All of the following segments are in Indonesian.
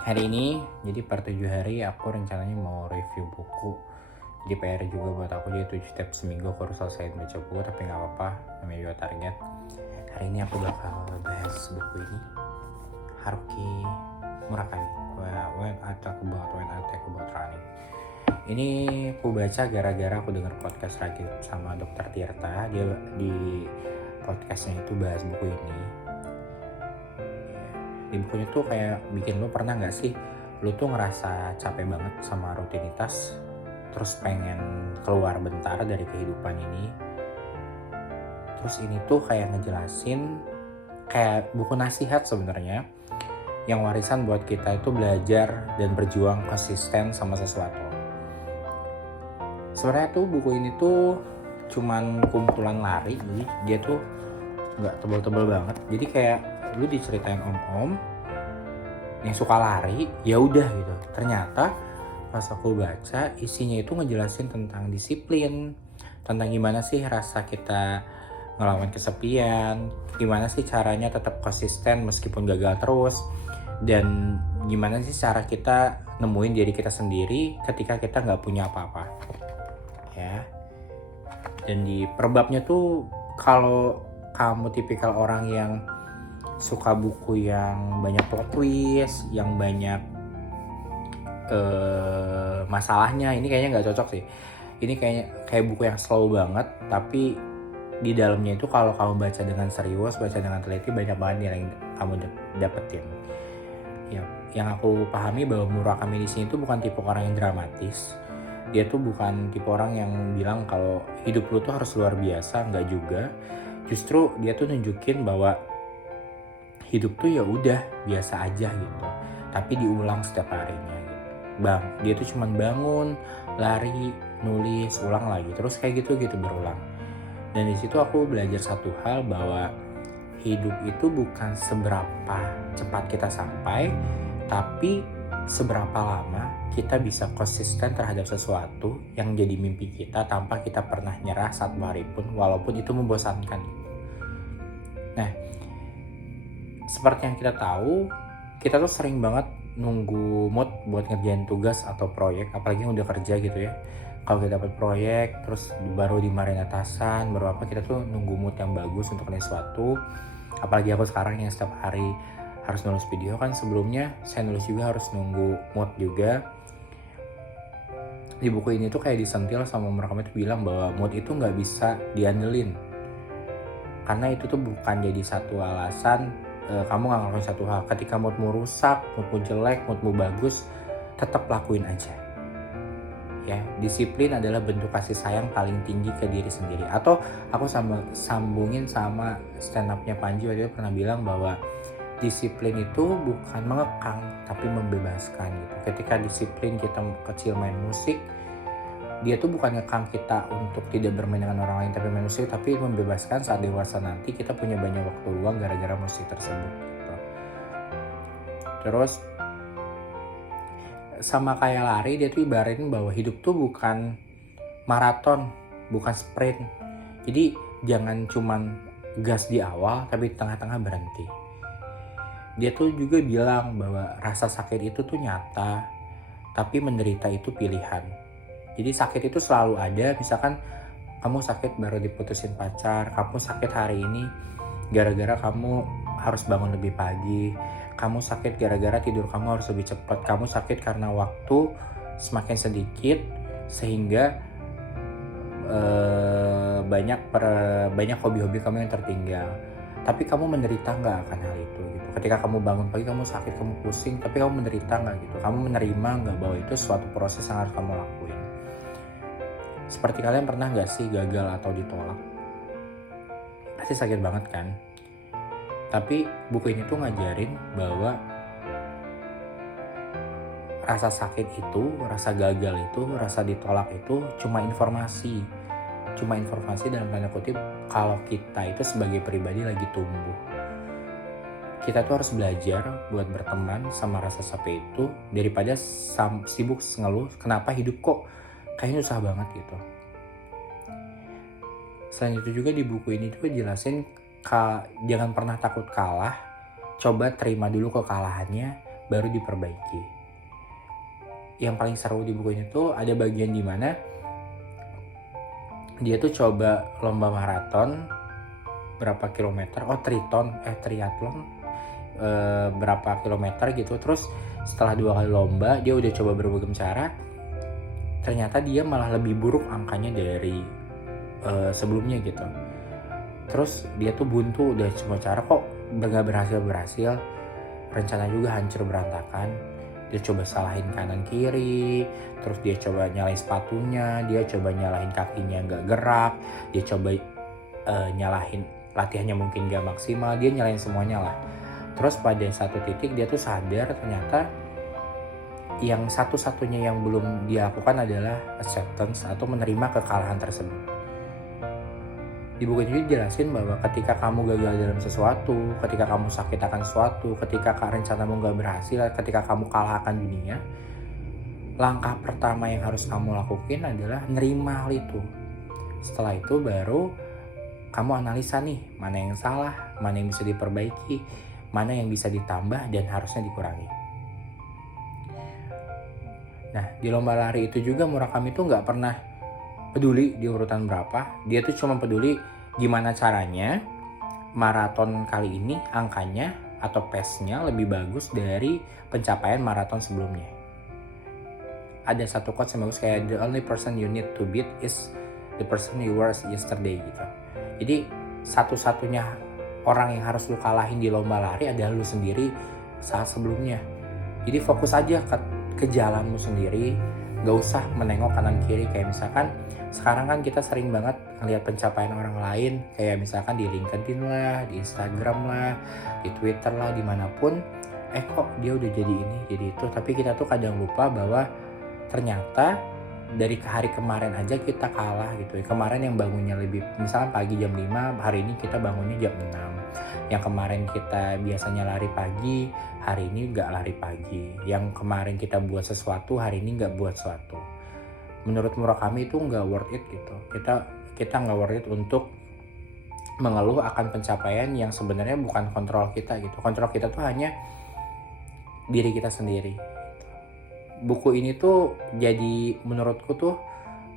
Hari ini jadi per 7 hari aku rencananya mau review buku. Jadi PR juga buat aku, jadi 7 tiap seminggu aku harus selesaiin baca buku, tapi nggak apa-apa, namanya juga target. Hari ini aku bakal bahas buku ini, Haruki Murakami, When I Talk About Running. Ini aku baca gara-gara aku denger podcast lagi sama Dokter Tirta. Dia di podcastnya itu bahas buku ini. Di bukunya tuh kayak bikin lu pernah gak sih lu tuh ngerasa capek banget sama rutinitas, terus pengen keluar bentar dari kehidupan ini. Terus ini tuh kayak ngejelasin kayak buku nasihat sebenarnya, yang warisan buat kita itu belajar dan berjuang konsisten sama sesuatu. Sebenarnya tuh buku ini tuh cuman kumpulan lari, jadi dia tuh nggak tebel-tebel banget. Jadi kayak lu diceritain om-om yang suka lari, ya udah gitu. Ternyata pas aku baca isinya itu ngejelasin tentang disiplin, tentang gimana sih rasa kita ngelawan kesepian, gimana sih caranya tetap konsisten meskipun gagal terus, dan gimana sih cara kita nemuin diri kita sendiri ketika kita nggak punya apa-apa, ya. Dan di perbabnya tuh, kalau kamu tipikal orang yang suka buku yang banyak plot twist, yang banyak masalahnya, ini kayaknya nggak cocok sih. Ini kayak buku yang slow banget, tapi di dalamnya itu kalau kamu baca dengan serius, baca dengan teliti, banyak banget yang kamu dapetin. Ya, yang aku pahami bahwa Murakami di sini tuh bukan tipe orang yang dramatis. Dia tuh bukan tipe orang yang bilang kalau hidup lu tuh harus luar biasa, nggak juga. Justru dia tuh nunjukin bahwa hidup tuh ya udah biasa aja gitu, tapi diulang setiap harinya gitu. Dia tuh cuman bangun, lari, nulis, ulang lagi, terus kayak gitu berulang. Dan di situ aku belajar satu hal, bahwa hidup itu bukan seberapa cepat kita sampai, tapi seberapa lama kita bisa konsisten terhadap sesuatu yang jadi mimpi kita tanpa kita pernah nyerah satu hari pun, walaupun itu membosankan. Nah, seperti yang kita tahu, kita tuh sering banget nunggu mood buat ngerjain tugas atau proyek, apalagi yang udah kerja gitu ya. Kalau kita dapat proyek, terus baru dimarahin atasan, baru apa, kita tuh nunggu mood yang bagus untuk ngerjain sesuatu. Apalagi aku sekarang yang setiap hari harus nulis video, kan sebelumnya saya nulis juga harus nunggu mood juga. Di buku ini tuh kayak disentil sama Murakami tuh bilang bahwa mood itu nggak bisa diandelin, karena itu tuh bukan jadi satu alasan kamu nggak ngelakuin satu hal. Ketika moodmu rusak, moodmu jelek, moodmu bagus, tetap lakuin aja. Ya, disiplin adalah bentuk kasih sayang paling tinggi ke diri sendiri. Atau aku sambungin sama stand up-nya Panji, waktu itu pernah bilang bahwa disiplin itu bukan mengekang, tapi membebaskan gitu. Ketika disiplin kita kecil main musik, dia tuh bukan ngekang kita untuk tidak bermain dengan orang lain tapi main musik, tapi membebaskan saat dewasa nanti kita punya banyak waktu luang gara-gara musik tersebut gitu. Terus sama kayak lari, dia tuh ibaratin bahwa hidup tuh bukan maraton, bukan sprint. Jadi jangan cuman gas di awal tapi di tengah-tengah berhenti. Dia tuh juga bilang bahwa rasa sakit itu tuh nyata, tapi menderita itu pilihan. Jadi sakit itu selalu ada. Misalkan kamu sakit baru diputusin pacar, kamu sakit hari ini gara-gara kamu harus bangun lebih pagi, kamu sakit gara-gara tidur kamu harus lebih cepat, kamu sakit karena waktu semakin sedikit sehingga banyak hobi-hobi kamu yang tertinggal. Tapi kamu menderita nggak akan hal itu gitu. Ketika kamu bangun pagi kamu sakit, kamu pusing, tapi kamu menderita nggak gitu. Kamu menerima nggak bahwa itu suatu proses yang harus kamu lakuin. Seperti kalian pernah nggak sih gagal atau ditolak? Pasti sakit banget kan? Tapi buku ini tuh ngajarin bahwa rasa sakit itu, rasa gagal itu, rasa ditolak itu cuma informasi dalam tanda kutip kalau kita itu sebagai pribadi lagi tumbuh. Kita tuh harus belajar buat berteman sama rasa capek itu daripada sibuk ngeluh kenapa hidup kok kayaknya susah banget gitu. Selain itu juga di buku ini juga jelasin jangan pernah takut kalah, coba terima dulu kekalahannya, baru diperbaiki. Yang paling seru di buku ini tuh ada bagian dimana dia tuh coba lomba maraton berapa kilometer, triathlon berapa kilometer gitu. Terus setelah 2 kali lomba dia udah coba berbagai cara, ternyata dia malah lebih buruk angkanya dari sebelumnya gitu. Terus dia tuh buntu udah semua cara kok gak berhasil, rencana juga hancur berantakan. Dia coba salahin kanan kiri, terus dia coba nyalain sepatunya, dia coba nyalahin kakinya gak gerak, dia coba nyalahin latihannya mungkin gak maksimal, dia nyalain semuanya lah. Terus pada satu titik dia tuh sadar ternyata yang satu-satunya yang belum dia lakukan adalah acceptance atau menerima kekalahan tersebut. Di buku ini dijelasin bahwa ketika kamu gagal dalam sesuatu, ketika kamu sakit akan sesuatu, ketika rencanamu gak berhasil, ketika kamu kalah akan dunia, langkah pertama yang harus kamu lakukan adalah nerima hal itu. Setelah itu baru kamu analisa nih, mana yang salah, mana yang bisa diperbaiki, mana yang bisa ditambah dan harusnya dikurangi. Nah, di lomba lari itu juga Murakami tuh gak pernah peduli di urutan berapa, dia tuh cuma peduli gimana caranya maraton kali ini angkanya atau pace-nya lebih bagus dari pencapaian maraton sebelumnya. Ada satu quote yang bagus kayak the only person you need to beat is the person you were yesterday gitu. Jadi satu-satunya orang yang harus lu kalahin di lomba lari adalah lu sendiri saat sebelumnya. Jadi fokus aja ke jalanmu sendiri, gak usah menengok kanan kiri. Kayak misalkan sekarang kan kita sering banget ngeliat pencapaian orang lain, kayak misalkan di LinkedIn lah, di Instagram lah, di Twitter lah, dimanapun. Kok dia udah jadi ini, jadi itu. Tapi kita tuh kadang lupa bahwa ternyata dari hari kemarin aja kita kalah gitu. Kemarin yang bangunnya lebih, misalkan pagi jam 5, hari ini kita bangunnya jam 6. Yang kemarin kita biasanya lari pagi, hari ini gak lari pagi. Yang kemarin kita buat sesuatu, hari ini gak buat sesuatu. Menurut Murakami itu gak worth it gitu. Kita gak worth it untuk mengeluh akan pencapaian yang sebenarnya bukan kontrol kita gitu. Kontrol kita tuh hanya diri kita sendiri. Buku ini tuh jadi menurutku tuh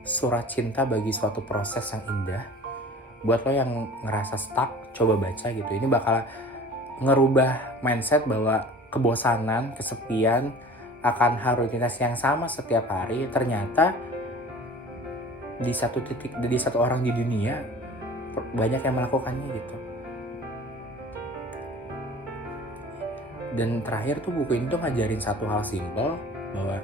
surat cinta bagi suatu proses yang indah. Buat lo yang ngerasa stuck, coba baca gitu. Ini bakal ngerubah mindset bahwa kebosanan, kesepian akan rutinitas yang sama setiap hari. Ternyata di satu orang di dunia banyak yang melakukannya gitu. Dan terakhir tuh buku ini tuh ngajarin satu hal simple, bahwa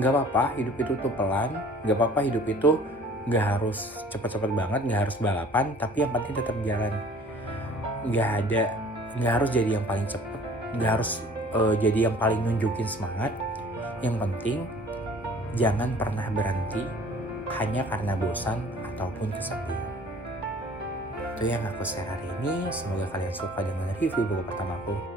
nggak apa-apa hidup itu tuh pelan, nggak apa-apa hidup itu nggak harus cepet-cepet banget, nggak harus balapan, tapi yang penting tetap jalan. Nggak harus jadi yang paling cepet, nggak harus jadi yang paling nunjukin semangat. Yang penting jangan pernah berhenti hanya karena bosan ataupun kesepian. Itu yang aku share hari ini. Semoga kalian suka dengan review buku pertamaku.